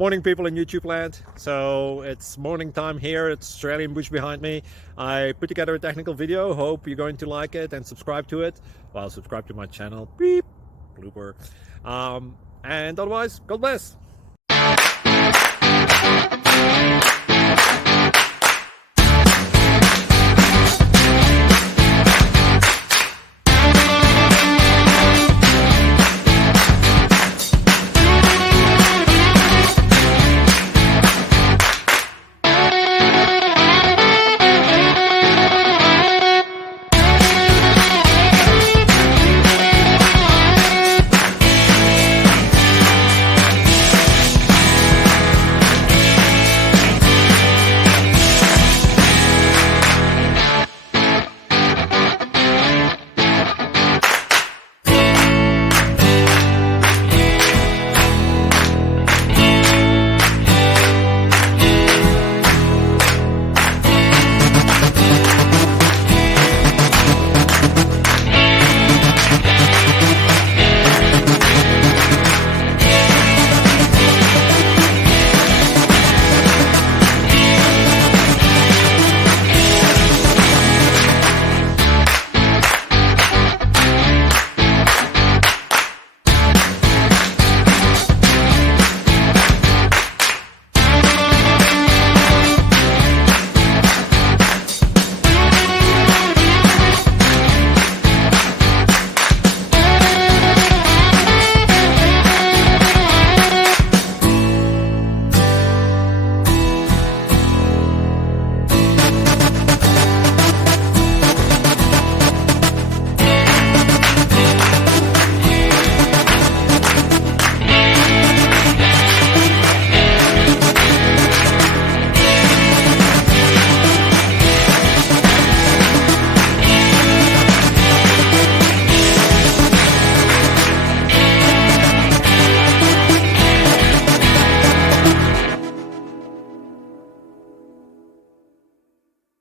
Morning, people in YouTube land. So it's morning time here. It's Australian bush behind me. I put together a technical video. Hope you're going to like it and subscribe to it. Well, subscribe to my channel. Beep. Blooper. And otherwise, God bless.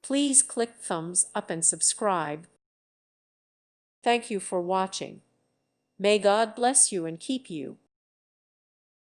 Please click thumbs up and subscribe. Thank you for watching. May God bless you and keep you.